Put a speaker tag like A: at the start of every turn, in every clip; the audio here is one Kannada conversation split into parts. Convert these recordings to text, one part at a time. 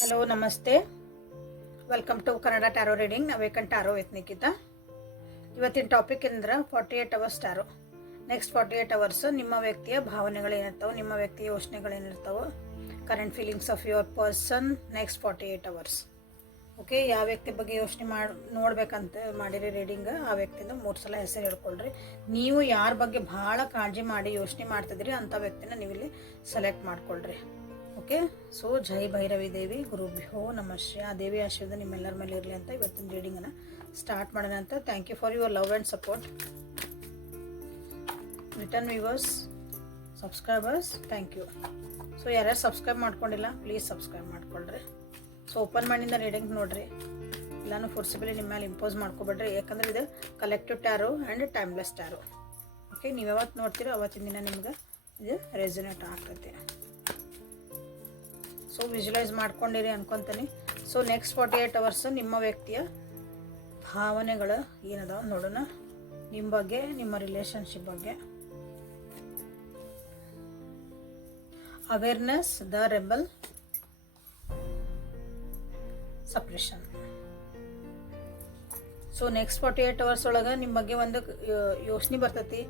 A: ಹಲೋ ನಮಸ್ತೆ. Welcome to Kannada tarot reading ನಾವೇಕನ್ tarot with Nikhita ಇವತ್ತಿನ ಟಾಪಿಕ್ ಅಂದ್ರೆ forty eight hours tarot next forty eight hours ನಿಮ್ಮ ವ್ಯಕ್ತಿಯ ಭಾವನೆಗಳೇನಿರ್ತಾವೆ ನಿಮ್ಮ ವ್ಯಕ್ತಿಯ ಯೋಚನೆಗಳೇನಿರ್ತಾವೆ current feelings of your person next forty eight hours okay ಯಾವ ವ್ಯಕ್ತಿ ಬಗ್ಗೆ ಯೋಚನೆ ಮಾಡಿ, ನೋಡ್ಬೇಕಂತ ಮಾಡಿರಿ ರೀಡಿಂಗ್ ಆ ವ್ಯಕ್ತಿಯಿಂದ ಮೂರು ಸಲ ಹೆಸರು ಹೇಳ್ಕೊಳ್ರಿ. ನೀವು ಯಾರ ಬಗ್ಗೆ ಭಾಳ ಕಾಳಜಿ ಮಾಡಿ ಯೋಚನೆ ಮಾಡ್ತಿದ್ರಿ, ಅಂಥ ವ್ಯಕ್ತಿನ ನೀವು ಇಲ್ಲಿ ಸೆಲೆಕ್ಟ್ ಮಾಡ್ಕೊಳ್ರಿ. ಓಕೆ ಸೊ ಜೈ ಭೈರವಿ ದೇವಿ ಗುರುಭ್ಯೋ ನಮಶ್ಯ ಆ ದೇವಿ ಆಶೀರ್ವಾದ ನಿಮ್ಮೆಲ್ಲರ ಮೇಲೆ ಇರಲಿ ಅಂತ ಇವತ್ತಿನ ರೀಡಿಂಗನ್ನು ಸ್ಟಾರ್ಟ್ ಮಾಡೋಣ ಅಂತ thank you for your love and support return viewers subscribers thank you so ಯಾರ್ಯಾರು ಸಬ್ಸ್ಕ್ರೈಬ್ ಮಾಡ್ಕೊಂಡಿಲ್ಲ ಪ್ಲೀಸ್ ಸಬ್ಸ್ಕ್ರೈಬ್ ಮಾಡ್ಕೊಳ್ರಿ. ಸೊ ಓಪನ್ ಮಾಡಿಂದ ರೀಡಿಂಗ್ ನೋಡ್ರಿ. ಎಲ್ಲಾನು ಫೋರ್ಸಿಬಲಿ ನಿಮ್ಮ ಮೇಲೆ ಇಂಪೋಸ್ ಮಾಡ್ಕೊಬೇಡ್ರಿ. ಯಾಕಂದ್ರೆ ಇದು collective tarot and timeless tarot okay ನೀವು ಯಾವತ್ತು ನೋಡ್ತೀರೋ ಅವತ್ತಿನ ದಿನ ನಿಮ್ಗೆ ಇದು ರೆಸಿನೇಟ್ ಆಗ್ತೈತೆ. ಸೊ ವಿಜುಲೈಸ್ ಮಾಡ್ಕೊಂಡಿರಿ ಅನ್ಕೊತೀನಿ. So next forty eight hours ನಿಮ್ಮ ವ್ಯಕ್ತಿಯ ಭಾವನೆಗಳು ಏನದಾವ ನೋಡೋಣ. ನಿಮ್ಮ ಬಗ್ಗೆ, ನಿಮ್ಮ ರಿಲೇಶನ್ಶಿಪ್ ಬಗ್ಗೆ. Awareness the rebel suppression so next forty eight hours ಒಳಗೆ ನಿಮ್ಮ ಬಗ್ಗೆ ಒಂದು ಯೋಚನೆ ಬರ್ತೈತಿ.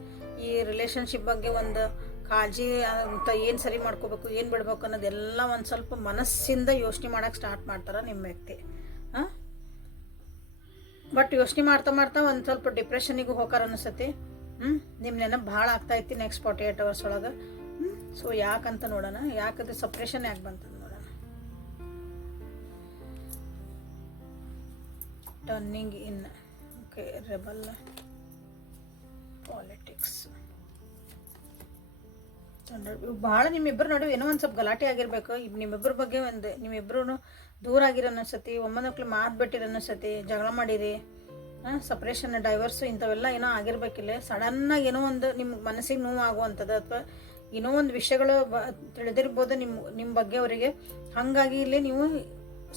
A: ಈ ರಿಲೇಶನ್ಶಿಪ್ ಬಗ್ಗೆ ಒಂದು ಕಾಳಜಿ ಅಂತ ಏನು ಸರಿ ಮಾಡ್ಕೋಬೇಕು, ಏನು ಬಿಡ್ಬೇಕು ಅನ್ನೋದೆಲ್ಲ ಒಂದು ಸ್ವಲ್ಪ ಮನಸ್ಸಿಂದ ಯೋಚನೆ ಮಾಡೋಕ್ಕೆ ಸ್ಟಾರ್ಟ್ ಮಾಡ್ತಾರೆ ನಿಮ್ಮ ವ್ಯಕ್ತಿ. ಹಾಂ ಬಟ್ ಯೋಚನೆ ಮಾಡ್ತಾ ಮಾಡ್ತಾ ಒಂದು ಸ್ವಲ್ಪ ಡಿಪ್ರೆಷನಿಗೂ ಹೋಗಾರ ಅನಿಸತಿ ಹ್ಞೂ ನಿಮ್ಮ ನೆನಪು ಭಾಳ ಆಗ್ತೈತಿ ನೆಕ್ಸ್ಟ್ ಫಾರ್ಟಿ ಏಯ್ಟ್ ಅವರ್ಸ್ ಒಳಗೆ. ಹ್ಞೂ ಸೊ ಯಾಕಂತ ನೋಡೋಣ, ಯಾಕಂದ್ರೆ ಸಪ್ರೇಷನ್ ಯಾಕೆ ಬಂತಂತ ನೋಡೋಣ. Turning in okay rebel politics ಭಾಳ ನಿಮ್ಮಿಬ್ಬರು ನಡುವೆ ಏನೋ ಒಂದು ಸ್ವಲ್ಪ ಗಲಾಟೆ ಆಗಿರ್ಬೇಕು. ನಿಮ್ಮಿಬ್ಬರ ಬಗ್ಗೆ ಒಂದು ನಿಮ್ಮಿಬ್ರು ದೂರ ಆಗಿರೋ ಅನಿಸ್ತತಿ ಒಮ್ಮನಕ್ಳು ಮಾತು ಬಿಟ್ಟಿರೋ ಅನಿಸ್ತತಿ ಜಗಳ ಮಾಡಿರಿ ಸಪ್ರೇಷನ್ ಡೈವರ್ಸು ಇಂಥವೆಲ್ಲ ಏನೋ ಆಗಿರ್ಬೇಕಿಲ್ಲ. ಸಡನ್ನಾಗಿ ಏನೋ ಒಂದು ನಿಮ್ಮ ಮನಸ್ಸಿಗೆ ನೋವು ಆಗುವಂಥದ್ದು ಅಥವಾ ಏನೋ ಒಂದು ವಿಷಯಗಳು ಬ ತಿಳಿದಿರ್ಬೋದು ನಿಮ್ಮ ನಿಮ್ಮ ಬಗ್ಗೆ ಅವರಿಗೆ. ಹಾಗಾಗಿ ಇಲ್ಲಿ ನೀವು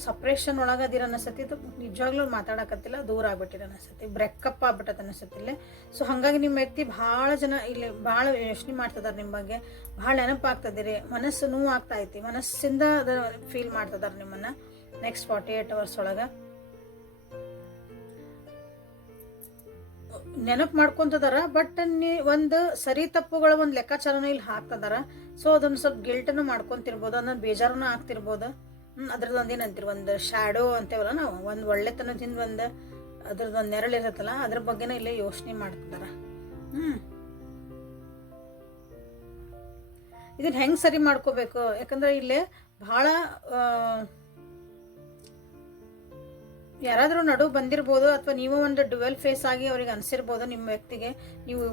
A: ಸಪ್ರೇಷನ್ ಒಳಗದಿರ ಅನಿಸ್ತತಿ. ಇದು ನಿಜವಾಗ್ಲೂ ಮಾತಾಡಕತ್ತಿಲ್ಲ, ದೂರ ಆಗ್ಬಿಟ್ಟಿರ ಅನಿಸ್ತತಿ. ಬ್ರೇಕಪ್ ಆಗ್ಬಿಟ್ಟದ ಅನಿಸ್ತತಿ ಇಲ್ಲೇ. ಸೊ ಹಾಗಾಗಿ ನಿಮ್ಮ ವ್ಯಕ್ತಿ ಭಾಳ ಜನ ಇಲ್ಲಿ ಭಾಳ ಯೋಚನೆ ಮಾಡ್ತಿದಾರೆ ನಿಮ್ಮ ಬಗ್ಗೆ. ಭಾಳ ನೆನಪಾಗ್ತದಿರಿ ಮನಸ್ಸು ನೋವು ಆಗ್ತಾ ಐತಿ. ಮನಸ್ಸಿಂದ ಅದ ಫೀಲ್ ಮಾಡ್ತಿದಾರೆ ನಿಮ್ಮನ್ನ ನೆಕ್ಸ್ಟ್ ಫಾರ್ಟಿ ಏಟ್ ಅವರ್ಸ್ ಒಳಗೆ. ನೆನಪು ಮಾಡ್ಕೊಂತದಾರ ಬಟ್ ನೀ ಒಂದು ಸರಿ ತಪ್ಪುಗಳ ಒಂದು ಲೆಕ್ಕಾಚಾರನ ಇಲ್ಲಿ ಹಾಕ್ತದಾರ. ಸೊ ಅದನ್ನ ಸ್ವಲ್ಪ ಗಿಲ್ಟನ್ನು ಮಾಡ್ಕೊಂತಿರ್ಬೋದು, ಅದನ್ನ ಬೇಜಾರನ ಆಗ್ತಿರ್ಬೋದು. ಅದ್ರದ್ದು ಒಂದು ಏನಂತೀರಿ, ಒಂದು ಶ್ಯಾಡೋ ಅಂತೇವಲ್ಲ ನಾವು, ಒಂದು ಒಳ್ಳೆತನದಿಂದ ಒಂದು ಅದ್ರದ್ದು ಒಂದು ನೆರಳಿರುತ್ತಲ್ಲ ಅದ್ರ ಬಗ್ಗೆನೇ ಇಲ್ಲಿ ಯೋಚನೆ ಮಾಡ್ತಿದಾರ. ಹ್ಮ್. ಇದನ್ನ ಹೆಂಗೆ ಸರಿ ಮಾಡ್ಕೋಬೇಕು? ಯಾಕಂದ್ರೆ ಇಲ್ಲೇ ಬಹಳ ಯಾರಾದರೂ ನಡು ಬಂದಿರ್ಬೋದು, ಅಥವಾ ನೀವು ಒಂದು ಡುವೆಲ್ ಫೇಸ್ ಆಗಿ ಅವ್ರಿಗೆ ಅನಿಸಿರ್ಬೋದು ನಿಮ್ಮ ವ್ಯಕ್ತಿಗೆ, ನೀವು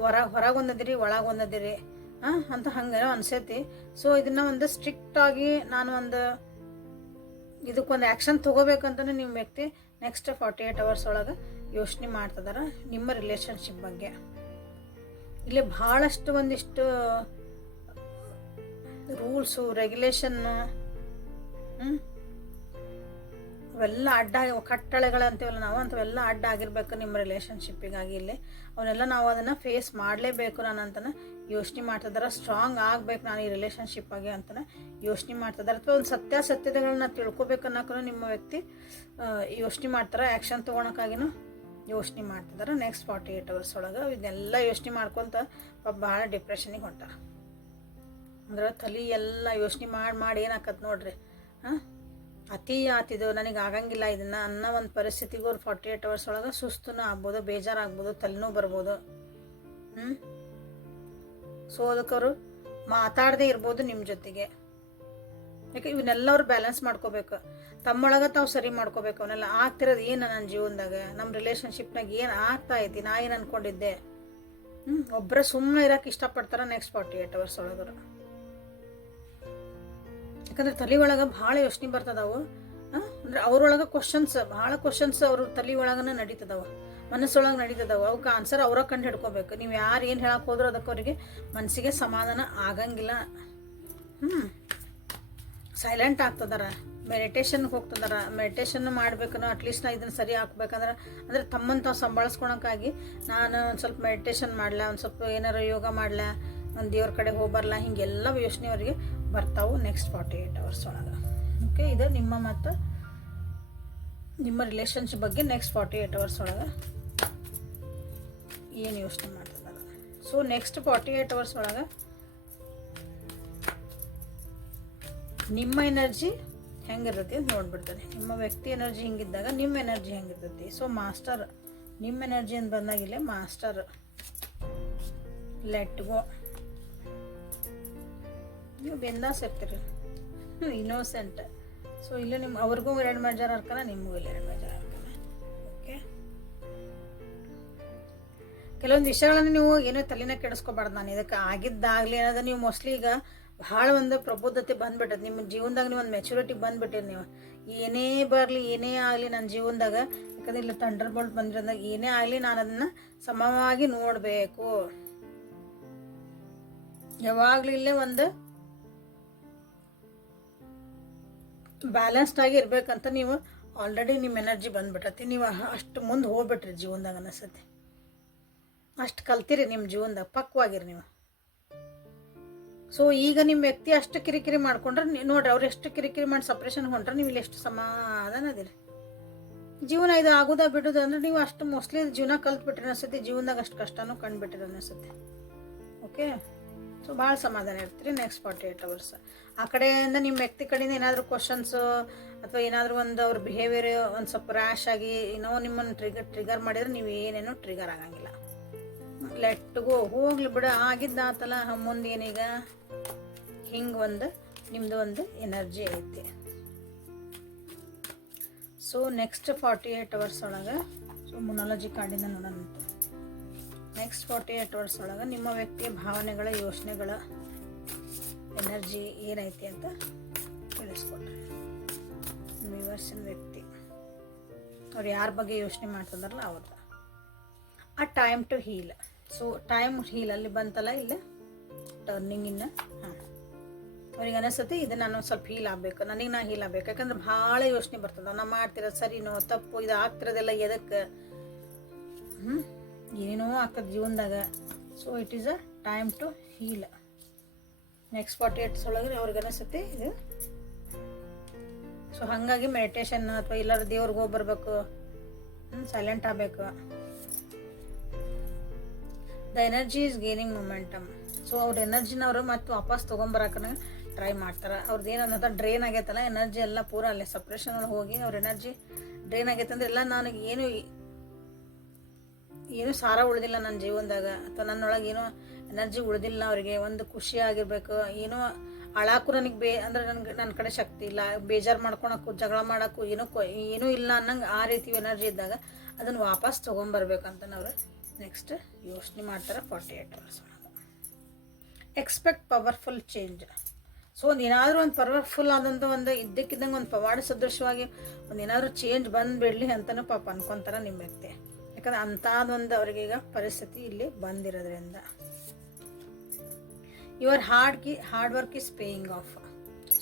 A: ಹೊರ ಹೊರಗೆ ಒಂದದಿರಿ ಒಳಗೆ ಒಂದದಿರಿ ಹಾಂ ಅಂತ ಹಂಗೇನೋ ಅನ್ಸೈತಿ. ಸೊ ಇದನ್ನ ಒಂದು ಸ್ಟ್ರಿಕ್ಟ್ ಆಗಿ ನಾನು ಒಂದು ಇದಕ್ಕೊಂದು ಆ್ಯಕ್ಷನ್ ತೊಗೋಬೇಕಂತಲೂ ನಿಮ್ಮ ವ್ಯಕ್ತಿ ನೆಕ್ಸ್ಟ್ ಫಾರ್ಟಿ ಏಯ್ಟ್ ಅವರ್ಸ್ ಒಳಗೆ ಯೋಚನೆ ಮಾಡ್ತಿದಾರ ನಿಮ್ಮ ರಿಲೇಷನ್ಶಿಪ್ ಬಗ್ಗೆ. ಇಲ್ಲಿ ಭಾಳಷ್ಟು ಒಂದಿಷ್ಟು ರೂಲ್ಸು ರೆಗ್ಯುಲೇಷನ್ನು ಅವೆಲ್ಲ ಅಡ್ಡ ಕಟ್ಟಳೆಗಳು ಅಂತೀವಲ್ಲ ನಾವು ಅಂಥವೆಲ್ಲ ಅಡ್ಡ ಆಗಿರ್ಬೇಕು ನಿಮ್ಮ ರಿಲೇಷನ್ಶಿಪ್ಪಿಗಾಗಿ ಇಲ್ಲಿ. ಅವನ್ನೆಲ್ಲ ನಾವು ಅದನ್ನು ಫೇಸ್ ಮಾಡಲೇಬೇಕು ನಾನು ಯೋಚನೆ ಮಾಡ್ತಿದ್ದಾರೆ ಸ್ಟ್ರಾಂಗ್ ಆಗ್ಬೇಕು ನಾನು ಈ ರಿಲೇಷನ್ಶಿಪ್ ಆಗಿ ಅಂತಲೇ ಯೋಚನೆ ಮಾಡ್ತಿದ್ದಾರೆ ಅಥವಾ ಒಂದು ಸತ್ಯಾಸತ್ಯತೆಗಳನ್ನ ತಿಳ್ಕೊಬೇಕು ಅನ್ನೋಕ್ಕೂ ನಿಮ್ಮ ವ್ಯಕ್ತಿ ಯೋಚನೆ ಮಾಡ್ತಾರೆ ಆ್ಯಕ್ಷನ್ ತೊಗೊಳಕ್ಕಾಗಿನೂ ಯೋಚನೆ ಮಾಡ್ತಿದ್ದಾರೆ ನೆಕ್ಸ್ಟ್ ಫಾರ್ಟಿ ಏಯ್ಟ್ ಅವರ್ಸ್ ಒಳಗೆ ಇದನ್ನೆಲ್ಲ ಯೋಚನೆ ಮಾಡ್ಕೊತ ಪಾಪ ಭಾಳ ಡಿಪ್ರೆಷನಿಗೆ ಹೊಂಟಾರ. ಅಂದ್ರೆ ತಲೆ ಎಲ್ಲ ಯೋಚನೆ ಮಾಡಿ ಮಾಡಿ ಏನಾಕತ್ ನೋಡ್ರಿ ಹಾಂ ಅತಿ ಆತಿದು ನನಗೆ ಆಗಂಗಿಲ್ಲ ಇದನ್ನು ಅನ್ನೋ ಒಂದು ಪರಿಸ್ಥಿತಿಗೂ ಅವ್ರು ಫಾರ್ಟಿ ಏಟ್ ಅವರ್ಸ್ ಒಳಗೆ ಸುಸ್ತೂ ಆಗ್ಬೋದು ಬೇಜಾರಾಗ್ಬೋದು ತಲೆನೂ ಬರ್ಬೋದು. ಹ್ಞೂ ಸೊ ಮಾತಾಡದೆ ಇರ್ಬೋದು ನಿಮ್ಮ ಜೊತೆಗೆ. ಯಾಕೆ ಇವನ್ನೆಲ್ಲ ಅವ್ರು ಬ್ಯಾಲೆನ್ಸ್ ಮಾಡ್ಕೋಬೇಕು. ತಮ್ಮೊಳಗೆ ತಾವು ಸರಿ ಮಾಡ್ಕೋಬೇಕು. ಅವನ್ನೆಲ್ಲ ಆಗ್ತಿರೋದು ಏನು ನನ್ನ ಜೀವನದಾಗ? ನಮ್ಮ ರಿಲೇಷನ್ಶಿಪ್ನಾಗ ಏನು ಆಗ್ತಾ ಐತಿ? ನಾ ಏನು ಅನ್ಕೊಂಡಿದ್ದೆ? ಹ್ಞೂ ಒಬ್ಬರೇ ಸುಮ್ಮನೆ ಇರೋಕೆ ಇಷ್ಟಪಡ್ತಾರೆ ನೆಕ್ಸ್ಟ್ ಫಾರ್ಟಿ ಏಟ್ ಅವರ್ಸ್ ಒಳಗರು ಯಾಕಂದ್ರೆ ತಲೆ ಒಳಗೆ ಭಾಳ ಯೋಚನೆ ಬರ್ತದವು. ಅಂದ್ರೆ ಅವ್ರೊಳಗೆ ಕ್ವಶನ್ಸ್ ಭಾಳ ಕ್ವಶನ್ಸ್ ಅವ್ರ ತಲೆ ಒಳಗನ ನಡೀತದವ. ಮನಸ್ಸೊಳಗೆ ನಡೀತದವು. ಅವಕ್ಕೆ ಆನ್ಸರ್ ಅವರ ಕಂಡು ಹಿಡ್ಕೋಬೇಕು. ನೀವು ಯಾರು ಏನು ಹೇಳಕ್ಕೆ ಹೋದ್ರೂ ಅದಕ್ಕೆ ಅವರಿಗೆ ಮನಸ್ಸಿಗೆ ಸಮಾಧಾನ ಆಗಂಗಿಲ್ಲ. ಹ್ಞೂ ಸೈಲೆಂಟ್ ಆಗ್ತದಾರ. ಮೆಡಿಟೇಷನ್ಗೆ ಹೋಗ್ತದಾರ. ಮೆಡಿಟೇಷನ್ ಮಾಡ್ಬೇಕನ್ನೋ ಅಟ್ಲೀಸ್ಟ್ ನಾ ಇದನ್ನು ಸರಿ ಹಾಕ್ಬೇಕಂದ್ರೆ, ಅಂದರೆ ತಮ್ಮನ್ನು ತಾವು ಸಂಭಾಳಿಸ್ಕೊಳಕ್ಕಾಗಿ ನಾನು ಒಂದು ಸ್ವಲ್ಪ ಮೆಡಿಟೇಷನ್ ಮಾಡಲ, ಒಂದು ಸ್ವಲ್ಪ ಏನಾರು ಯೋಗ ಮಾಡಲ, ಒಂದು ದೇವ್ರ ಕಡೆ ಹೋಗಿ ಬರಲ್ಲ ಹಿಂಗೆಲ್ಲ ಯೋಚನೆ ಅವರಿಗೆ ಬರ್ತಾವೆ ನೆಕ್ಸ್ಟ್ ಫಾರ್ಟಿ ಏಯ್ಟ್ ಅವರ್ಸ್ ಒಳಗೆ. ಓಕೆ ಇದು ನಿಮ್ಮ ಮತ್ತು ನಿಮ್ಮ ರಿಲೇಷನ್ಶಿಪ್ ಬಗ್ಗೆ ನೆಕ್ಸ್ಟ್ ಫಾರ್ಟಿ ಏಯ್ಟ್ ಅವರ್ಸ್ ಒಳಗೆ ಏನು ಯೋಚನೆ ಮಾಡ್ತಿದ್ದಾರೆ so next forty eight hours ಒಳಗೆ ನಿಮ್ಮ ಎನರ್ಜಿ ಹೆಂಗಿರ್ತೈತಿ ಅಂತ ನೋಡ್ಬಿಡ್ತಾರೆ ನಿಮ್ಮ ವ್ಯಕ್ತಿ ಎನರ್ಜಿ ಹಿಂಗಿದ್ದಾಗ ನಿಮ್ಮ ಎನರ್ಜಿ ಹೆಂಗಿರ್ತೈತಿ? ಸೊ ಮಾಸ್ಟರ್ ನಿಮ್ಮ ಎನರ್ಜಿ ಅಂತ ಬಂದಾಗಿಲ್ಲೇ ಮಾಸ್ಟರ್ ಲೆಟ್ ಗೋ ನೀವು ಬೆಂದಾಸ್ ಇರ್ತೀರಿ ಇನ್ನೋಸೆಂಟ್ ಸೊ ಇಲ್ಲೂ ನಿಮ್ಮ ಅವ್ರಿಗೂ ಎರಡು ಮೇಜರ್ ಹರ್ಕಲ್ಲ ನಿಮಗೂ ಇಲ್ಲಿ ಎರಡು ಮೇಜರ್ ಓಕೆ ಕೆಲವೊಂದು ವಿಷಯಗಳನ್ನು ನೀವು ಏನೋ ತಲೆನ ಕೆಡಿಸ್ಕೋಬಾರ್ದು ನಾನು. ಇದಕ್ಕೆ ಆಗಿದ್ದಾಗಲಿ ಅನ್ನೋದು ನೀವು ಮೋಸ್ಟ್ಲಿ ಈಗ ಭಾಳ ಒಂದು ಪ್ರಬುದ್ಧತೆ ಬಂದ್ಬಿಟ್ಟದ. ನಿಮ್ಮ ಜೀವನದಾಗ ನೀವು ಒಂದು ಮೆಚುರಿಟಿ ಬಂದ್ಬಿಟ್ಟಿರಿ ನೀವು. ಏನೇ ಬರಲಿ, ಏನೇ ಆಗಲಿ ನನ್ನ ಜೀವನದಾಗ, ಯಾಕಂದ್ರೆ ಇಲ್ಲಿ ಥಂಡರ್ ಬೋಲ್ಟ್ ಬಂದಿರೋದಾಗ ಏನೇ ಆಗಲಿ ನಾನು ಅದನ್ನು ಸಮವಾಗಿ ನೋಡಬೇಕು. ಯಾವಾಗಲೂ ಇಲ್ಲೇ ಒಂದು ಬ್ಯಾಲೆನ್ಸ್ಡ್ ಆಗಿ ಇರಬೇಕಂತ ನೀವು ಆಲ್ರೆಡಿ ನಿಮ್ಮ ಎನರ್ಜಿ ಬಂದ್ಬಿಟ್ಟತಿ ನೀವು ಅಷ್ಟು ಮುಂದೆ ಹೋಗ್ಬಿಟ್ರಿ ಜೀವನದಾಗ ಅನಿಸುತ್ತೆ. ಅಷ್ಟು ಕಲ್ತಿರಿ ನಿಮ್ಮ ಜೀವನದಾಗ, ಪಕ್ವಾಗಿರಿ ನೀವು. ಸೊ ಈಗ ನಿಮ್ಮ ವ್ಯಕ್ತಿ ಅಷ್ಟು ಕಿರಿಕಿರಿ ಮಾಡ್ಕೊಂಡ್ರೆ ನೋಡ್ರಿ, ಅವ್ರು ಎಷ್ಟು ಕಿರಿಕಿರಿ ಮಾಡಿ ಸಪ್ರೇಷನ್ ಹೊಂಟ್ರೆ ನೀವು ಇಲ್ಲಿ ಎಷ್ಟು ಸಮಾಧಾನ ಅದಿರಿ. ಜೀವನ ಇದು ಆಗೋದ ಬಿಡೋದು ಅಂದ್ರೆ ನೀವು ಅಷ್ಟು ಮೋಸ್ಟ್ಲಿ ಜೀವನ ಕಲ್ತ್ಬಿಟ್ರಿ ಅನಿಸುತ್ತೆ. ಜೀವನದಾಗ ಅಷ್ಟು ಕಷ್ಟನೂ ಕಂಡುಬಿಟ್ಟಿರಿ ಅನಿಸುತ್ತೆ. ಓಕೆ ಸೊ ಭಾಳ ಸಮಾಧಾನ ಇರ್ತೀರಿ ನೆಕ್ಸ್ಟ್ ಫಾರ್ಟಿ ಏಯ್ಟ್ ಅವರ್ಸ್ ಆ ಕಡೆಯಿಂದ ನಿಮ್ಮ ವ್ಯಕ್ತಿ ಕಡೆಯಿಂದ ಏನಾದರೂ ಕ್ವಶನ್ಸು ಅಥವಾ ಏನಾದರೂ ಒಂದು ಅವ್ರ ಬಿಹೇವಿಯರ್ ಒಂದು ಸ್ವಲ್ಪ ರ್ಯಾಶ್ ಆಗಿ ಏನೋ ನಿಮ್ಮನ್ನು ಟ್ರಿಗರ್ ಟ್ರಿಗರ್ ಮಾಡಿದ್ರೆ ನೀವು ಏನೇನೋ ಟ್ರಿಗರ್ ಆಗಂಗಿಲ್ಲ. ಲೆಟ್ಗೋ ಹೋಗ್ಲಿ ಬಿಡ. ಆಗಿದ್ದಾತಲ್ಲ ಮುಂದೆ ಏನೀಗ? ಹಿಂಗೆ ಒಂದು ನಿಮ್ಮದು ಒಂದು ಎನರ್ಜಿ ಐತಿ. So next forty eight hours ಒಳಗೆ ಸೊ ಮುನಾಲಜಿ ಕಾರ್ಡಿಂದ ನೋಡೋಣ ನೆಕ್ಸ್ಟ್ ಫಾರ್ಟಿ ಏಟ್ ಅವರ್ಸ್ ಒಳಗೆ ನಿಮ್ಮ ವ್ಯಕ್ತಿಯ ಭಾವನೆಗಳ, ಯೋಚನೆಗಳ ಎನರ್ಜಿ ಏನೈತಿ ಅಂತ ತಿಳಿಸ್ಕೊಟ್ರಿ. ವಿವರ್ಸಿನ ವ್ಯಕ್ತಿ. ಅವ್ರು ಯಾರ ಬಗ್ಗೆ ಯೋಚನೆ ಮಾಡ್ತಿದಾರಲ್ಲ ಅವ್ರದ್ದು ಆ time to heal so time heal ಅಲ್ಲಿ ಬಂತಲ್ಲ ಇಲ್ಲಿ? ಟರ್ನಿಂಗ್ ಇನ್ನ ಹಾಂ. ಅವ್ರಿಗೆ ಅನಿಸುತ್ತೆ ಇದು ನಾನು ಸ್ವಲ್ಪ ಹೀಲ್ ಆಗಬೇಕು. ನನಗೆ ನಾ ಹೀಲ್ ಆಗಬೇಕು. ಯಾಕಂದ್ರೆ ಭಾಳ ಯೋಚನೆ ಬರ್ತದೆ. ನಾ ಮಾಡ್ತಿರೋದು ಸರಿನೋ, ತಪ್ಪು ಇದು ಆಗ್ತಿರೋದೆಲ್ಲ ಎದಕ್ಕೆ ಹ್ಞೂ ಏನೇನೋ ಆಗ್ತದೆ ಜೀವನದಾಗ. So it is a time to heal next forty eights ಒಳಗೆ ಅವ್ರಿಗೆ ಅನಿಸುತ್ತೆ ಇದು. ಸೊ ಹಾಗಾಗಿ ಮೆಡಿಟೇಷನ್ ಅಥವಾ ಎಲ್ಲರೂ ದೇವ್ರಿಗೆ ಹೋಗಿ ಬರಬೇಕು. ಸೈಲೆಂಟ್ ಆಗಬೇಕು. The energy is gaining momentum so ಅವ್ರ ಎನರ್ಜಿನ ಅವರು ಮತ್ತೆ ವಾಪಸ್ ತೊಗೊಂಬರಕನ ಟ್ರೈ ಮಾಡ್ತಾರೆ. ಅವ್ರದ್ದು ಏನು ಅನ್ನೋದು ಡ್ರೈನ್ ಆಗೈತಲ್ಲ ಎನರ್ಜಿ ಎಲ್ಲ ಪೂರ ಅಲ್ಲೇ ಸಪ್ರೇಷನ್ ಒಳಗೆ ಹೋಗಿ ಅವ್ರ ಎನರ್ಜಿ ಡ್ರೈನ್ ಆಗೈತೆ ಅಂದ್ರೆ ಎಲ್ಲ ನನಗೆ ಏನು ಏನು ಸಾರ ಉಳಿದಿಲ್ಲ ನನ್ನ ಜೀವನದಾಗ. ಅಥವಾ ನನ್ನೊಳಗೆ ಏನೋ ಎನರ್ಜಿ ಉಳಿದಿಲ್ಲ ಅವರಿಗೆ. ಒಂದು ಖುಷಿ ಆಗಿರ್ಬೇಕು. ಏನೋ ಅಳಾಕು ನನಗೆ ಬೇ ಅಂದ್ರೆ ನನ್ಗೆ ನನ್ನ ಕಡೆ ಶಕ್ತಿ ಇಲ್ಲ. ಬೇಜಾರು ಮಾಡ್ಕೊಳಕ್ಕೂ, ಜಗಳ ಮಾಡೋಕ್ಕೂ ಏನೋ ಏನೂ ಇಲ್ಲ ಅನ್ನಂಗೆ ಆ ರೀತಿ ಎನರ್ಜಿ ಇದ್ದಾಗ ಅದನ್ನು ವಾಪಸ್ ತೊಗೊಂಬರ್ಬೇಕಂತ ಅವರು ನೆಕ್ಸ್ಟ್ ಯೋಚನೆ ಮಾಡ್ತಾರೆ forty eight hours expect powerful change so ಒಂದು ಏನಾದರೂ ಒಂದು ಪವರ್ಫುಲ್ ಆದಂಥ ಒಂದು ಇದ್ದಕ್ಕಿದ್ದಂಗೆ ಒಂದು ಪವಾಡ ಸದೃಶವಾಗಿ ಒಂದು ಏನಾದರೂ ಚೇಂಜ್ ಬಂದುಬಿಡಲಿ ಅಂತಲೂ ಪಾಪ ಅನ್ಕೊತಾರೆ ನಿಮ್ಮ ವ್ಯಕ್ತಿ. ಯಾಕಂದ್ರೆ ಅಂಥದ್ದೊಂದು ಅವ್ರಿಗೀಗ ಪರಿಸ್ಥಿತಿ ಇಲ್ಲಿ ಬಂದಿರೋದ್ರಿಂದ. Your hard Ki hard work is paying off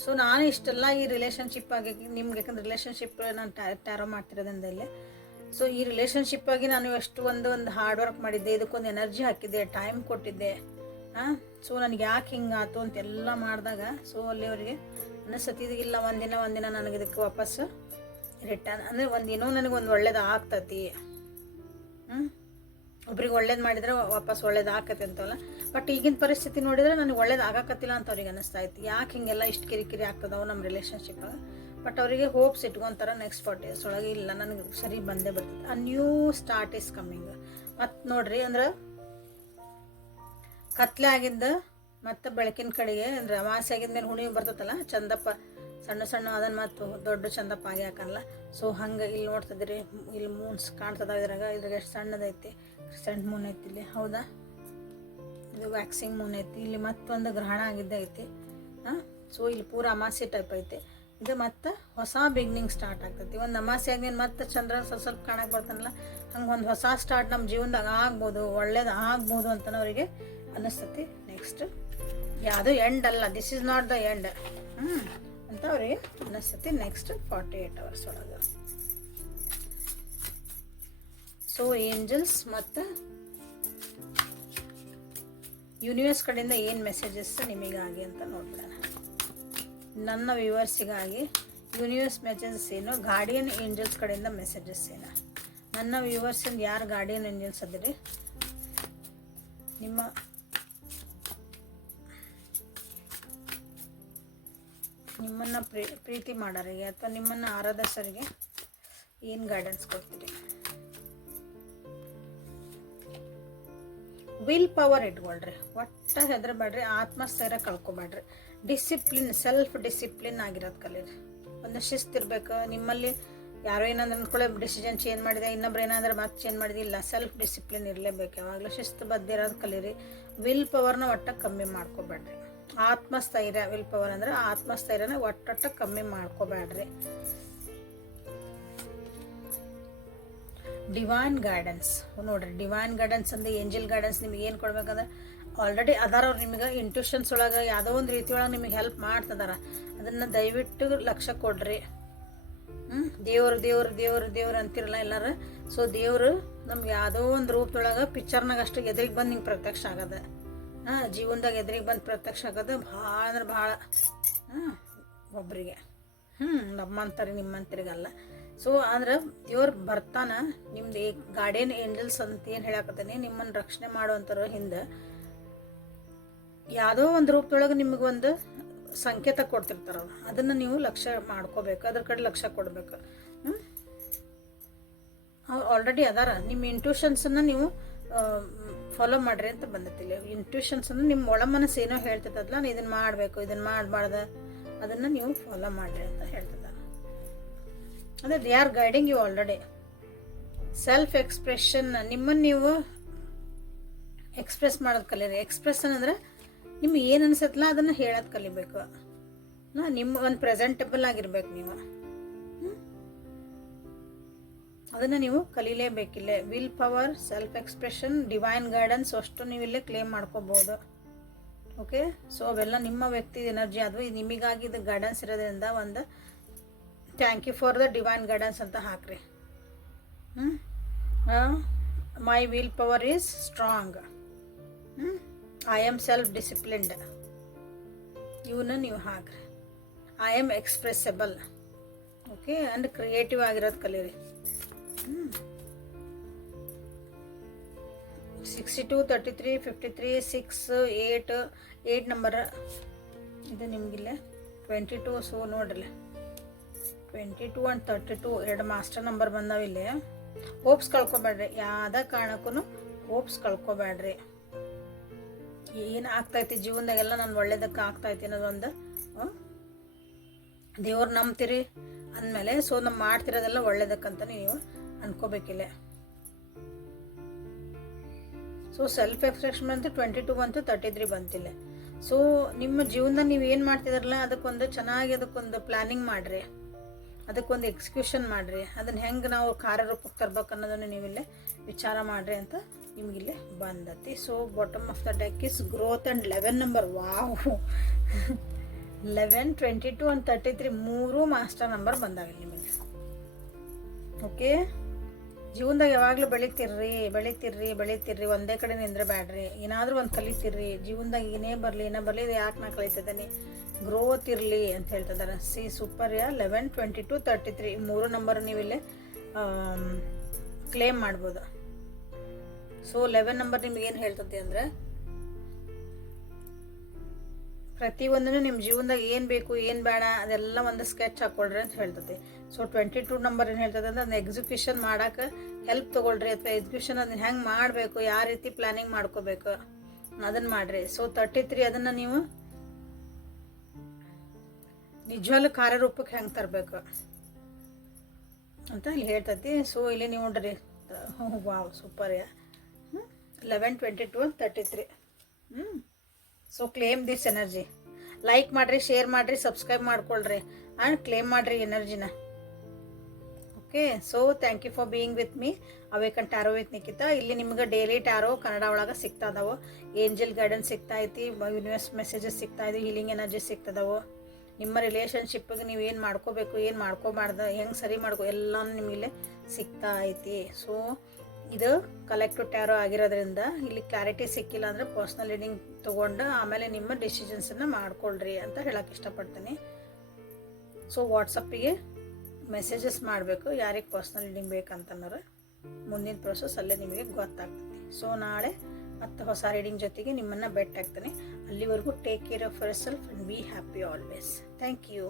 A: so ನಾನು ಇಷ್ಟೆಲ್ಲ ಈ ರಿಲೇಷನ್ಶಿಪ್ ಆಗಿ, ನಿಮ್ಗೆ ಯಾಕಂದ್ರೆ ರಿಲೇಷನ್ಶಿಪ್ ನಾನು ಟ್ಯಾರೋ ಮಾಡ್ತಿರೋದ್ರಿಂದ ಇಲ್ಲಿ. ಸೊ ಈ ರಿಲೇಷನ್ಶಿಪ್ ಆಗಿ ನಾನು ಎಷ್ಟು ಒಂದು ಒಂದು ಹಾರ್ಡ್ ವರ್ಕ್ ಮಾಡಿದ್ದೆ, ಇದಕ್ಕೊಂದು ಎನರ್ಜಿ ಹಾಕಿದ್ದೆ ಟೈಮ್ ಕೊಟ್ಟಿದ್ದೆ ಹಾಂ ಸೊ ನನಗೆ ಯಾಕೆ ಹಿಂಗಾತು ಅಂತೆಲ್ಲ ಮಾಡಿದಾಗ ಸೊ ಅಲ್ಲಿ ಅವರಿಗೆ ಅನಿಸ್ತತಿ ಇದಿಲ್ಲ ಒಂದಿನ ಒಂದಿನ ನನಗೆ ಇದಕ್ಕೆ ವಾಪಸ್ ರಿಟರ್ನ್ ಅಂದರೆ ಒಂದಿನೋ ನನಗೆ ಒಂದು ಒಳ್ಳೇದು ಆಗ್ತತಿ. ಒಬ್ರಿಗೆ ಒಳ್ಳೇದು ಮಾಡಿದರೆ ವಾಪಸ್ ಒಳ್ಳೇದು ಆಕತಿ ಅಂತವಲ್ಲ. ಬಟ್ ಈಗಿನ ಪರಿಸ್ಥಿತಿ ನೋಡಿದ್ರೆ ನನಗೆ ಒಳ್ಳೇದು ಆಗಾಕತ್ತಿಲ್ಲ ಅಂತ ಅವ್ರಿಗೆ ಅನ್ನಿಸ್ತಾ ಇತ್ತು. ಯಾಕೆ ಹಿಂಗೆಲ್ಲ ಇಷ್ಟು ಕಿರಿಕಿರಿ ಆಗ್ತದವು ನಮ್ಮ ರಿಲೇಷನ್ಶಿಪ್ ಬಟ್ ಅವರಿಗೆ ಹೋಪ್ಸ್ ಇಟ್ಕೊಂತಾರ ನೆಕ್ಸ್ಟ್ ಫಾರ್ಟಿ ಡೇಸ್ ಒಳಗೆ ಇಲ್ಲ, ನನಗೆ ಸರಿ ಬಂದೇ ಬರ್ತದೆ. ಆ ನ್ಯೂ ಸ್ಟಾರ್ಟ್ ಈಸ್ ಕಮ್ಮಿಂಗ್ ಮತ್ತು ನೋಡ್ರಿ ಅಂದ್ರೆ ಕತ್ಲೆ ಆಗಿದ್ದ ಮತ್ತು ಬೆಳಕಿನ ಕಡೆಗೆ ಅಂದ್ರೆ ಅಮಾಸೆ ಆಗಿದ್ಮೇಲೆ ಹುಣ್ಣಿಮೆ ಬರ್ತದಲ್ಲ ಚಂದಪ್ಪ ಸಣ್ಣ ಸಣ್ಣ ಅದನ್ನು ಮತ್ತು ದೊಡ್ಡ ಚಂದ ಪಾಗೆ ಹಾಕಲ್ಲ. ಸೊ ಹಂಗೆ ಇಲ್ಲಿ ನೋಡ್ತಿದ್ರಿ ಇಲ್ಲಿ ಮೂನ್ಸ್ ಕಾಣ್ತದ ಇದ್ರಾಗ. ಇದ್ರಾಗ ಎಷ್ಟು ಸಣ್ಣದೈತಿ? ಸಣ್ಣ ಮೂನ್ ಐತಿ ಇಲ್ಲಿ. ಹೌದಾ? ಇದು ವ್ಯಾಕ್ಸಿಂಗ್ ಮೂನ್ ಐತಿ. ಇಲ್ಲಿ ಮತ್ತೊಂದು ಗ್ರಹಣ ಆಗಿದ್ದೈತಿ ಹಾಂ? ಸೊ ಇಲ್ಲಿ ಪೂರ ಅಮಾಸೆ ಟೈಪ್ ಐತಿ. ಇದು ಮತ್ತೆ ಹೊಸ ಬಿಗ್ನಿಂಗ್ ಸ್ಟಾರ್ಟ್ ಆಗ್ತೈತಿ. ಒಂದು ಅಮಾಸೆ ಆಗಿನ ಮತ್ತೆ ಚಂದ್ರ ಸ್ವಲ್ಪ ಸ್ವಲ್ಪ ಕಾಣಕ್ಕೆ ಬರ್ತಾನಲ್ಲ, ಹಂಗೆ ಒಂದು ಹೊಸ ಸ್ಟಾರ್ಟ್ ನಮ್ಮ ಜೀವನದಾಗ ಆಗ್ಬೋದು, ಒಳ್ಳೇದು ಆಗ್ಬೋದು ಅಂತ ಅವರಿಗೆ ನೆಕ್ಸ್ಟ್ ಯಾವುದೂ ಎಂಡ್ ಅಲ್ಲ. This is not the end ಹ್ಞೂ ಅಂತ ಅವ್ರಿಗೆ ಅನ್ನಿಸ್ತತಿ ನೆಕ್ಸ್ಟ್ ಫಾರ್ಟಿ ಏಯ್ಟ್ ಅವರ್ಸ್ ಒಳಗೆ. ಸೊ ಏಂಜಲ್ಸ್ ಮತ್ತು ಯೂನಿವರ್ಸ್ ಕಡೆಯಿಂದ ಏನು ಮೆಸೇಜಸ್ ನಿಮಗಾಗಿ ಅಂತ ನೋಡ್ಬಿಡೋಣ. ನನ್ನ ವ್ಯೂವರ್ಸಿಗಾಗಿ ಯೂನಿವರ್ಸ್ ಮೆಸೇಜಸ್ ಏನು ಗಾರ್ಡಿಯನ್ ಏಂಜಲ್ಸ್ ಕಡೆಯಿಂದ ಮೆಸೇಜಸ್ ಏನು? ನನ್ನ ವ್ಯೂವರ್ಸಿಂದ ಯಾರು ಗಾರ್ಡಿಯನ್ ಏಂಜಲ್ಸ್ ಅದಿರಿ? ನಿಮ್ಮ ನಿಮ್ಮನ್ನು ಪ್ರೀ, ಪ್ರೀತಿ ಮಾಡೋರಿಗೆ ಅಥವಾ ನಿಮ್ಮನ್ನು ಆರಾಧಿಸೋರಿಗೆ ಏನು ಗೈಡೆನ್ಸ್ ಕೊಡ್ತೀರಿ? ವಿಲ್ ಪವರ್ ಇಟ್ಕೊಳ್ರಿ, ಒಟ್ಟ ಹೆದರಬೇಡ್ರಿ, ಆತ್ಮಸ್ಥೈರ್ಯ ಕಳ್ಕೊಬೇಡ್ರಿ. ಡಿಸಿಪ್ಲಿನ್ ಸೆಲ್ಫ್ ಡಿಸಿಪ್ಲಿನ್ ಆಗಿರೋದು ಕಲೀರಿ ಒಂದು ಇರಬೇಕು, ನಿಮ್ಮಲ್ಲಿ ಯಾರೋ ಏನಾದ್ರು ಅಂದ್ಕೊಳ್ಳೆ ಡಿಸಿಷನ್ ಚೇಂಜ್ ಮಾಡಿದೆ, ಇನ್ನೊಬ್ರು ಏನಾದರೂ ಮಾತು ಚೇಂಜ್ ಮಾಡಿದೆ, ಇಲ್ಲ ಸೆಲ್ಫ್ ಡಿಸಿಪ್ಲಿನ್ ಇರಲೇಬೇಕು. ಯಾವಾಗಲೂ ಶಿಸ್ತು ಬದ್ದಿರೋದು ಕಲೀರಿ. ವಿಲ್ ಪವರ್ನ ಒಟ್ಟ ಕಮ್ಮಿ ಮಾಡ್ಕೊಬೇಡ್ರಿ. ಆತ್ಮಸ್ಥೈರ್ಯ ವಿಲ್ ಪವರ್ ಅಂದ್ರೆ ಆತ್ಮಸ್ಥೈರ್ಯನ ಒಟ್ಟೊಟ್ಟ ಕಮ್ಮಿ ಮಾಡ್ಕೋಬೇಡ್ರಿ. ಡಿವೈನ್ ಗೈಡೆನ್ಸ್ ನೋಡ್ರಿ ಡಿವೈನ್ ಗೈಡೆನ್ಸ್ ಅಂದ್ರೆ ಏಂಜಲ್ ಗೈಡೆನ್ಸ್ ನಿಮ್ಗೆ ಏನು ಕೊಡ್ಬೇಕಂದ್ರೆ ಆಲ್ರೆಡಿ ಅದಾರ ಅವ್ರು ನಿಮಗೆ ಇಂಟ್ಯೂಷನ್ಸ್ ಒಳಗೆ ಯಾವುದೋ ಒಂದು ರೀತಿ ಒಳಗೆ ನಿಮಗೆ ಹೆಲ್ಪ್ ಮಾಡ್ತದಾರ. ಅದನ್ನು ದಯವಿಟ್ಟು ಲಕ್ಷ್ಯ ಕೊಡ್ರಿ. ಹ್ಞೂ ದೇವ್ರು ದೇವ್ರು ದೇವ್ರು ದೇವ್ರು ಅಂತಿರಲ್ಲ ಎಲ್ಲರೂ? ಸೊ ದೇವರು ನಮ್ಗೆ ಯಾವುದೋ ಒಂದು ರೂಪದೊಳಗೆ ಪಿಕ್ಚರ್ನಾಗ ಅಷ್ಟು ಎದುರಿಗೆ ಬಂದು ನಿಂಗೆ ಪ್ರತ್ಯಕ್ಷ ಆಗದ. ಜೀವನದಾಗ ಎದುರಿಗೆ ಬಂದು ಪ್ರತ್ಯಕ್ಷ ಆಗೋದು ಭಾಳ ಅಂದ್ರೆ ಭಾಳ. ಹಾಂ ಒಬ್ಬರಿಗೆ ಹ್ಞೂ ನಮ್ಮಂತಾರೆ ನಿಮ್ಮಂತರಿಗಲ್ಲ ಸೊ ಅಂದ್ರೆ ದೇವ್ರು ಬರ್ತಾನೆ, ನಿಮ್ದು ಈ ಗಾರ್ಡಿಯನ್ ಏಂಜಲ್ಸ್ ಅಂತ ಏನು ಹೇಳಕತ್ತೀನಿ ನಿಮ್ಮನ್ನು ರಕ್ಷಣೆ ಮಾಡುವಂಥವ್ರು ಹಿಂದೆ ಯಾವುದೋ ಒಂದು ರೂಪದೊಳಗೆ ನಿಮಗೆ ಒಂದು ಸಂಕೇತ ಕೊಡ್ತಿರ್ತಾರ ಅವ್ರು. ಅದನ್ನು ನೀವು ಲಕ್ಷ್ಯ ಮಾಡ್ಕೋಬೇಕು, ಅದ್ರ ಕಡೆ ಲಕ್ಷ್ಯ ಕೊಡಬೇಕು. ಅವ್ರು ಆಲ್ರೆಡಿ ಅದಾರ. ನಿಮ್ಮ ಇಂಟ್ಯೂಷನ್ಸನ್ನು ನೀವು ಫಾಲೋ ಮಾಡ್ರಿ ಅಂತ ಬಂದತ್ತಿಲ್ಲ ಇಂಟ್ಯೂಷನ್ಸ್ ಅಂದ್ರೆ ನಿಮ್ಮ ಒಳ ಮನಸ್ಸು ಏನೋ ಹೇಳ್ತಿದ್ದಲ್ಲ ನೀವು ಇದನ್ನು ಮಾಡಬೇಕು ಇದನ್ನು ಮಾಡಬಾರ್ದ, ಅದನ್ನು ನೀವು ಫಾಲೋ ಮಾಡ್ರಿ ಅಂತ ಹೇಳ್ತದ ಅದೇ they are guiding you already self expression ನಿಮ್ಮನ್ನು ನೀವು ಎಕ್ಸ್ಪ್ರೆಸ್ ಮಾಡೋದು ಕಲೀರಿ. ಎಕ್ಸ್ಪ್ರೆಷನ್ ಅಂದ್ರೆ ನಿಮ್ಗೆ ಏನು ಅನ್ಸತ್ತಲ್ಲ ಅದನ್ನು ಹೇಳೋದು ಕಲಿಬೇಕು. ನಿಮ್ಮ ಒಂದು ಪ್ರೆಸೆಂಟಬಲ್ ಆಗಿರ್ಬೇಕು ನೀವು? ಅದನ್ನು ನೀವು ಕಲೀಲೇಬೇಕಿಲ್ಲೇ. Will power self expression divine guidance ಅಷ್ಟು ನೀವು ಇಲ್ಲೇ ಕ್ಲೇಮ್ ಮಾಡ್ಕೋಬೋದು. ಓಕೆ ಸೊ ಅವೆಲ್ಲ ನಿಮ್ಮ ವ್ಯಕ್ತಿ ಎನರ್ಜಿ ಅದು ನಿಮಗಾಗಿ ಇದು ಗೈಡೆನ್ಸ್ ಇರೋದ್ರಿಂದ ಒಂದು thank you for the divine guidance ಅಂತ ಹಾಕ್ರಿ. My will power is strong I am self disciplined ಇವನ್ನ ನೀವು ಹಾಕ್ರಿ. I am expressible okay and creative ಆಗಿರೋದು ಕಲೀರಿ. Sixty two thirty three fifty three six eight eight number ಇದು ನಿಮಗಿಲ್ಲ. Twenty two so ನೋಡ್ರಲ್ಲ twenty two and thirty two ಎರಡು ಮಾಸ್ಟರ್ ನಂಬರ್ ಬಂದಾವ ಇಲ್ಲಿ. ಹೋಪ್ಸ್ ಕಳ್ಕೊಬೇಡ್ರಿ. ಯಾವುದೇ ಕಾರಣಕ್ಕೂ ಹೋಪ್ಸ್ ಕಳ್ಕೊಬೇಡ್ರಿ. ಏನು ಆಗ್ತೈತಿ ಜೀವನದಾಗೆಲ್ಲ ನಾನು ಒಳ್ಳೇದಕ್ಕೆ ಆಗ್ತೈತಿ ಅನ್ನೋದೊಂದು ದೇವ್ರು ನಂಬ್ತೀರಿ ಅಂದಮೇಲೆ ಸೊ ನಮ್ಮ ಮಾಡ್ತಿರೋದೆಲ್ಲ ಒಳ್ಳೇದಕ್ಕಂತ ನೀವು ಅನ್ಕೋಬೇಕಿಲ್ಲ. ಸೊ ಸೆಲ್ಫ್ ಎಕ್ಸ್ಪ್ರೆಷನ್ ಅಂತ ಟ್ವೆಂಟಿ ಟು ಬಂತು ತರ್ಟಿ ತ್ರೀ ಬಂತಿಲ್ಲ ಸೊ ನಿಮ್ಮ ಜೀವನದಲ್ಲಿ ನೀವು ಏನು ಮಾಡ್ತಿದ್ರಲ್ಲ, ಅದಕ್ಕೊಂದು ಚೆನ್ನಾಗಿ ಅದಕ್ಕೊಂದು ಪ್ಲ್ಯಾನಿಂಗ್ ಮಾಡಿರಿ. ಅದಕ್ಕೊಂದು ಎಕ್ಸಿಕ್ಯೂಷನ್ ಮಾಡಿರಿ. ಅದನ್ನು ಹೆಂಗೆ ನಾವು ಕಾರ್ಯರೂಪಕ್ಕೆ ತರ್ಬೇಕು ಅನ್ನೋದನ್ನು ನೀವಿಲ್ಲೇ ವಿಚಾರ ಮಾಡಿರಿ ಅಂತ ನಿಮಗಿಲ್ಲೇ ಬಂದತಿ. So bottom of the deck is growth and eleven number wow eleven twenty two and thirty three ಮೂರು ಮಾಸ್ಟರ್ ನಂಬರ್ ಬಂದಾಗ ನಿಮಗೆ. ಓಕೆ ಜೀವನದಾಗ ಯಾವಾಗಲೂ ಬೆಳಿತಿರ್ರಿ ಬೆಳಿತಿರ್ರಿ ಬೆಳಿತಿರ್ರಿ, ಒಂದೇ ಕಡೆ ನಿಂದ್ರೆ ಬ್ಯಾಡ್ರಿ ಏನಾದರೂ ಒಂದು ಕಲಿತಿರ್ರಿ, ಜೀವನದಾಗ ಏನೇ ಬರಲಿ ಏನೇ ಬರಲಿ, ಇದು ಯಾಕೆ ನಾ ಕಲಿತಿದ್ದೀನಿ? ಗ್ರೋತ್ ಇರಲಿ ಅಂತ ಹೇಳ್ತಿದ್ದಾರೆ see super yeah eleven twenty two thirty three ಮೂರು ನಂಬರ್ ನೀವಿಲ್ಲಿ ಕ್ಲೇಮ್ ಮಾಡ್ಬೋದು. ಸೊ ಲೆವೆನ್ ನಂಬರ್ ನಿಮ್ಗೆ ಏನು ಹೇಳ್ತದೆ ಅಂದರೆ, ಪ್ರತಿಯೊಂದನ್ನು ನಿಮ್ಮ ಜೀವನದಾಗ ಏನು ಬೇಕು, ಏನು ಬೇಡ, ಅದೆಲ್ಲ ಒಂದು ಸ್ಕೆಚ್ ಹಾಕ್ಕೊಳ್ರಿ ಅಂತ ಹೇಳ್ತದೆ ಸೊ ಟ್ವೆಂಟಿ ಟು ನಂಬರ್ ಏನು ಹೇಳ್ತದೆ ಅಂದ್ರೆ ಅದನ್ನ ಎಕ್ಸಿಕ್ಯೂಷನ್ ಮಾಡೋಕೆ ಹೆಲ್ಪ್ ತೊಗೊಳ್ರಿ ಅಥವಾ ಎಕ್ಸಿಕ್ಯೂಷನ್ ಅದನ್ನ ಹೆಂಗೆ ಮಾಡಬೇಕು, ಯಾವ ರೀತಿ ಪ್ಲಾನಿಂಗ್ ಮಾಡ್ಕೋಬೇಕು, ಅದನ್ನು ಮಾಡಿರಿ. ಸೊ ತರ್ಟಿ ತ್ರೀ ಅದನ್ನು ನೀವು ನಿಜವಾಗ್ಲೂ ಕಾರ್ಯರೂಪಕ್ಕೆ ಹೆಂಗೆ ತರಬೇಕು? ಅಂತ ಇಲ್ಲಿ ಹೇಳ್ತತಿ. ಸೊ ಇಲ್ಲಿ ನೀವು ನೋಡ್ರಿ. Wow super yeah. Eleven twenty two thirty three hmm so claim this energy like ಮಾಡಿರಿ ಶೇರ್ ಮಾಡಿರಿ ಸಬ್ಸ್ಕ್ರೈಬ್ ಮಾಡ್ಕೊಳ್ರಿ. ಆ್ಯಂಡ್ ಕ್ಲೇಮ್ ಮಾಡಿರಿ ಎನರ್ಜಿನ okay so thank you for being with me. Awaken tarot with Nikhita. ಇಲ್ಲಿ ನಿಮ್ಗೆ ಡೈಲಿ ಟ್ಯಾರೋ ಕನ್ನಡ ಒಳಗೆ ಸಿಗ್ತಾ ಇದಾವೆ. ಏಂಜಲ್ ಗೈಡೆನ್ಸ್ ಸಿಗ್ತಾ ಐತಿ, ಯೂನಿವರ್ಸ್ ಮೆಸೇಜಸ್ ಸಿಗ್ತಾ ಇದೆ, ಹೀಲಿಂಗ್ ಎನರ್ಜಿ ಸಿಗ್ತದವು ನಿಮ್ಮ ರಿಲೇಷನ್ಶಿಪ್ಗೆ ನೀವು ಏನು ಮಾಡ್ಕೋಬೇಕು, ಏನು ಮಾಡ್ಕೋಬಾರ್ದು, ಹೆಂಗೆ ಸರಿ ಮಾಡ್ಕೋ, ಎಲ್ಲನೂ ನಿಮಗೆ ಸಿಗ್ತಾ ಐತಿ. ಸೊ, ಇದು ಕಲೆಕ್ಟಿವ್ ಟ್ಯಾರೋ ಆಗಿರೋದ್ರಿಂದ ಇಲ್ಲಿ ಕ್ಲಾರಿಟಿ ಸಿಕ್ಕಿಲ್ಲ ಅಂದರೆ ಪರ್ಸ್ನಲ್ ರೀಡಿಂಗ್ ತೊಗೊಂಡು ಆಮೇಲೆ ನಿಮ್ಮ ಡಿಸಿಷನ್ಸನ್ನು ಮಾಡ್ಕೊಳ್ರಿ ಅಂತ ಹೇಳಕ್ಕೆ ಇಷ್ಟಪಡ್ತೀನಿ. ಸೊ ವಾಟ್ಸಪ್ಪಿಗೆ ಮೆಸೇಜಸ್ ಮಾಡಬೇಕು, ಯಾರಿಗೆ ಪರ್ಸ್ನಲ್ ರೀಡಿಂಗ್ ಬೇಕಂತಂದ್ರೆ ಮುಂದಿನ ಪ್ರೊಸೆಸ್ ಅಲ್ಲೇ ನಿಮಗೆ ಗೊತ್ತಾಗ್ತದೆ. ಸೊ ನಾಳೆ ಮತ್ತು ಹೊಸ ರೀಡಿಂಗ್ ಜೊತೆಗೆ ನಿಮ್ಮನ್ನು ಬೆಟ್ಟಾಗ್ತೀನಿ ಅಲ್ಲಿವರೆಗೂ take care of your self and be happy always thank you